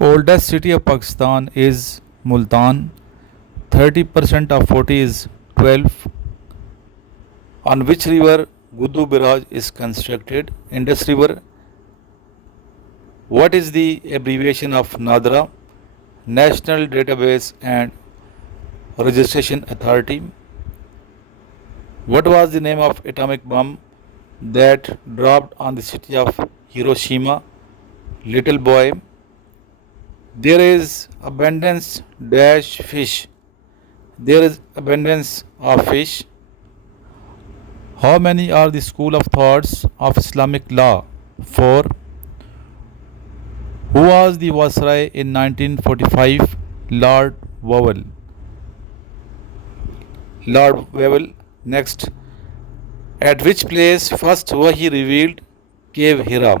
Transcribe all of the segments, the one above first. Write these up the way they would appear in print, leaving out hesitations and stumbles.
Oldest city of Pakistan is Multan. 30% of 40 is 12. On which river Gudu Biraj is constructed? Indus River. What is the abbreviation of NADRA? National Database and Registration Authority. What was the name of atomic bomb that dropped on the city of Hiroshima? Little boy. There is abundance dash fish. There is abundance of fish. How many are the school of thoughts of Islamic law? 4. Who was the Viceroy in 1945? Lord Wavell. Lord Wavell. Next. At which place first Wahi revealed? Cave Hira.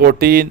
14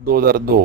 2002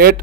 8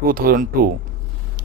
2002।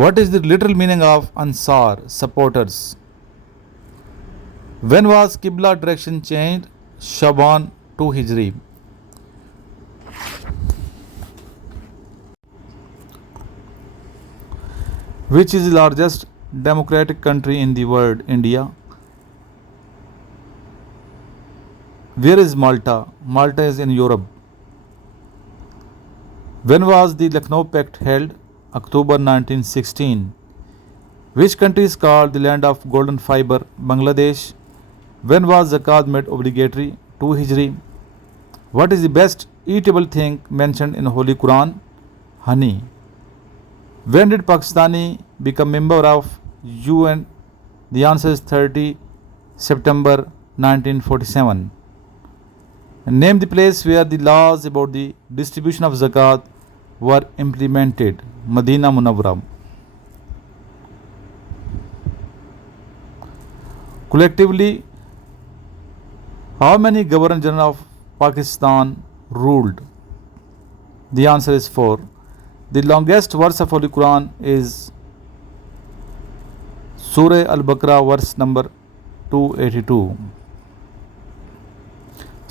What is the literal meaning of Ansar, supporters? When was Qibla direction changed? Shaban 2 Hijri. Which is the largest democratic country in the world? India. Where is Malta? Malta is in Europe. When was the Lucknow Pact held? October 1916. Which country is called the land of golden fiber? Bangladesh. When was zakat made obligatory? 2 Hijri. What is the best eatable thing mentioned in Holy Quran? Honey. When did Pakistani become member of UN? The answer is 30 September 1947. Name the place where the laws about the distribution of zakat were implemented. Madina Munawwara. Collectively, how many Governor General of Pakistan ruled? The answer is 4. The longest verse of Holy Quran is Surah Al-Baqarah, verse number 282.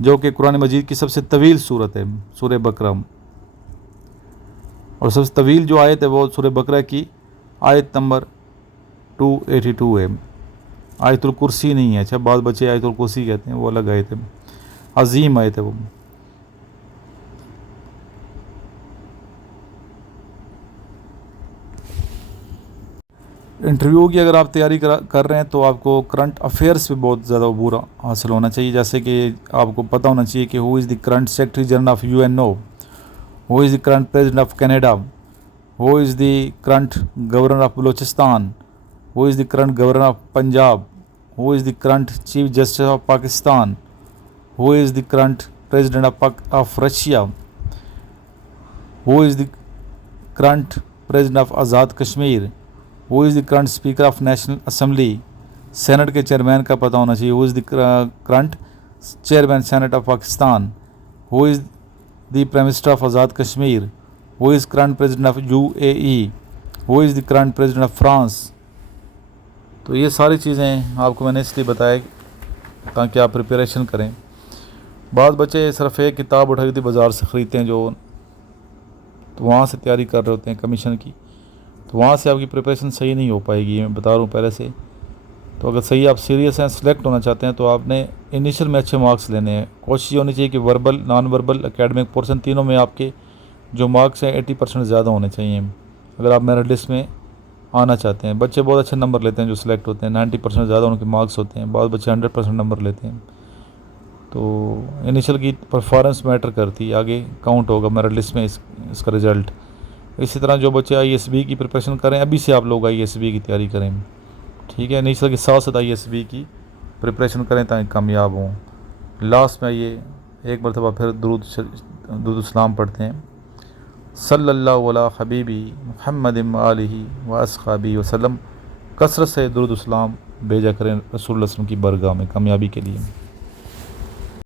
جو کہ قرآن مجید کی سب سے طویل صورت ہے، سورہ بقرہ، اور سب سے طویل جو آیت ہے وہ سورہ بقرہ کی آیت نمبر 282 ہے۔ آیت الکرسی نہیں ہے، اچھا بعض بچے آیت الکرسی کہتے ہیں، وہ الگ آیت ہے، عظیم آیت ہے وہ۔ انٹرویو کی اگر آپ تیاری کر رہے ہیں تو آپ کو کرنٹ افیئرس پہ بہت زیادہ عبور حاصل ہونا چاہیے، جیسے کہ آپ کو پتہ ہونا چاہیے کہ who is the current secretary general of UNO، who is the current president of Canada, who is the current governor of Balochistan, who is the current governor of Punjab, who is the current chief justice of Pakistan, who is the current president of Russia, who is the current president of Azad Kashmir, who is the current speaker of national assembly, senate کے chairman کا پتہ ہونا چاہیے، who is the current chairman senate of Pakistan, who is the prime minister of Azad Kashmir, who is current president of UAE، who is the current president of France. تو یہ ساری چیزیں آپ کو میں نے اس لیے بتایا تاکہ آپ پریپریشن کریں۔ بعض بچے صرف ایک کتاب اٹھا کے بازار سے خریدتے ہیں جو تو وہاں سے تیاری کر رہے ہوتے ہیں کمیشن کی، تو وہاں سے آپ کی پریپریشن صحیح نہیں ہو پائے گی، میں بتا رہا ہوں پہلے سے۔ تو اگر صحیح آپ سیریس ہیں، سلیکٹ ہونا چاہتے ہیں، تو آپ نے انیشل میں اچھے مارکس لینے ہیں۔ کوشش یہ ہونی چاہیے کہ verbal, non verbal, academic portion تینوں میں آپ کے جو مارکس ہیں 80% زیادہ ہونے چاہیے اگر آپ میرٹ لسٹ میں آنا چاہتے ہیں۔ بچے بہت اچھے نمبر لیتے ہیں جو سلیکٹ ہوتے ہیں، 90% زیادہ ان کے مارکس ہوتے ہیں، بعض بچے 100% نمبر لیتے ہیں۔ تو انیشل کی پرفارمنس میٹر کرتی ہے، آگے کاؤنٹ ہوگا میرٹ لسٹ میں اس کا رزلٹ۔ اسی طرح جو بچے ISB کی پریپریشن کریں، ابھی سے آپ لوگ ISB کی تیاری کریں، ٹھیک ہے، انیشل کے ساتھ ساتھ ISB کی پریپریشن کریں تاکہ کامیاب ہوں۔ لاسٹ میں یہ ایک مرتبہ پھر درود السلام پڑھتے ہیں، صلی اللہ علی حبیبی محمد آلہ و اصحابہ وسلم۔ کثرت سے درود السلام بھیجا کریں رسول اللہ صلی اللہ علیہ وسلم کی برگاہ میں کامیابی کے لیے۔